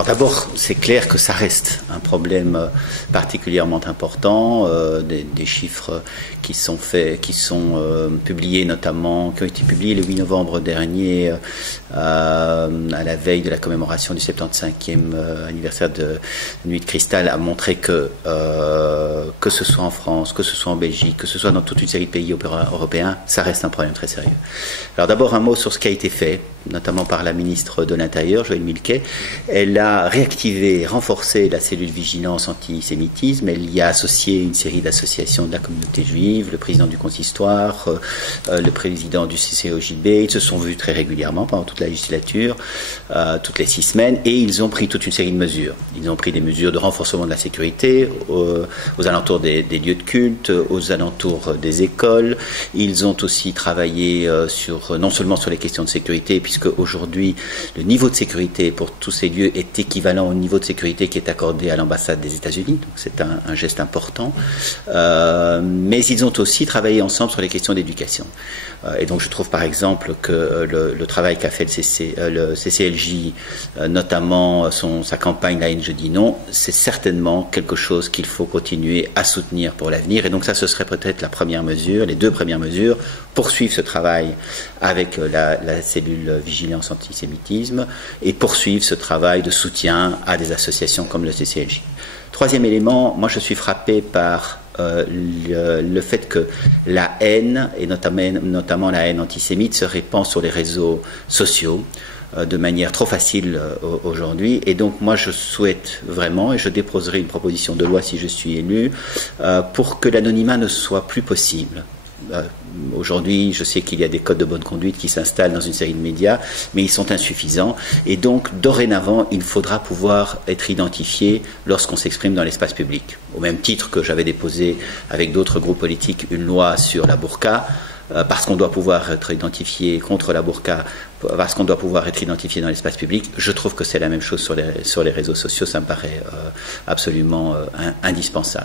Alors d'abord, c'est clair que ça reste un problème particulièrement important. Des chiffres qui sont publiés notamment, qui ont été publiés le 8 novembre dernier à la veille de la commémoration du 75e anniversaire de Nuit de Cristal, a montré que ce soit en France, que ce soit en Belgique, que ce soit dans toute une série de pays européens, ça reste un problème très sérieux. Alors d'abord un mot sur ce qui a été fait, notamment par la ministre de l'Intérieur, Joëlle Milquet. Elle a réactivé, renforcé la cellule vigilance antisémitisme. Elle y a associé une série d'associations de la communauté juive, le président du consistoire, le président du CCOJB. Ils se sont vus très régulièrement pendant toute la législature, toutes les 6 semaines, et ils ont pris toute une série de mesures. Ils ont pris des mesures de renforcement de la sécurité aux alentours des lieux de culte, aux alentours des écoles. Ils ont aussi travaillé non seulement sur les questions de sécurité, puisque aujourd'hui le niveau de sécurité pour tous ces lieux est équivalent au niveau de sécurité qui est accordé à l'ambassade des États-Unis, donc c'est un geste important. Mais ils ont aussi travaillé ensemble sur les questions d'éducation. Et donc je trouve par exemple que le travail qu'a fait le CCLJ, notamment sa campagne La haine je dis non, c'est certainement quelque chose qu'il faut continuer à soutenir pour l'avenir. Et donc ça, ce serait peut-être la première mesure, les 2 premières mesures, poursuivre ce travail avec la cellule vigilance antisémitisme et poursuivre ce travail de soutien à des associations comme le CCLJ. 3e élément, moi je suis frappé par le fait que la haine, et notamment la haine antisémite, se répand sur les réseaux sociaux de manière trop facile aujourd'hui. Et donc moi je souhaite vraiment, et je déposerai une proposition de loi si je suis élu, pour que l'anonymat ne soit plus possible. Aujourd'hui, je sais qu'il y a des codes de bonne conduite qui s'installent dans une série de médias, mais ils sont insuffisants. Et donc, dorénavant, il faudra pouvoir être identifié lorsqu'on s'exprime dans l'espace public. Au même titre que j'avais déposé avec d'autres groupes politiques une loi sur la burqa, parce qu'on doit pouvoir être identifié contre la burqa, parce qu'on doit pouvoir être identifié dans l'espace public. Je trouve que c'est la même chose sur les réseaux sociaux, ça me paraît absolument indispensable.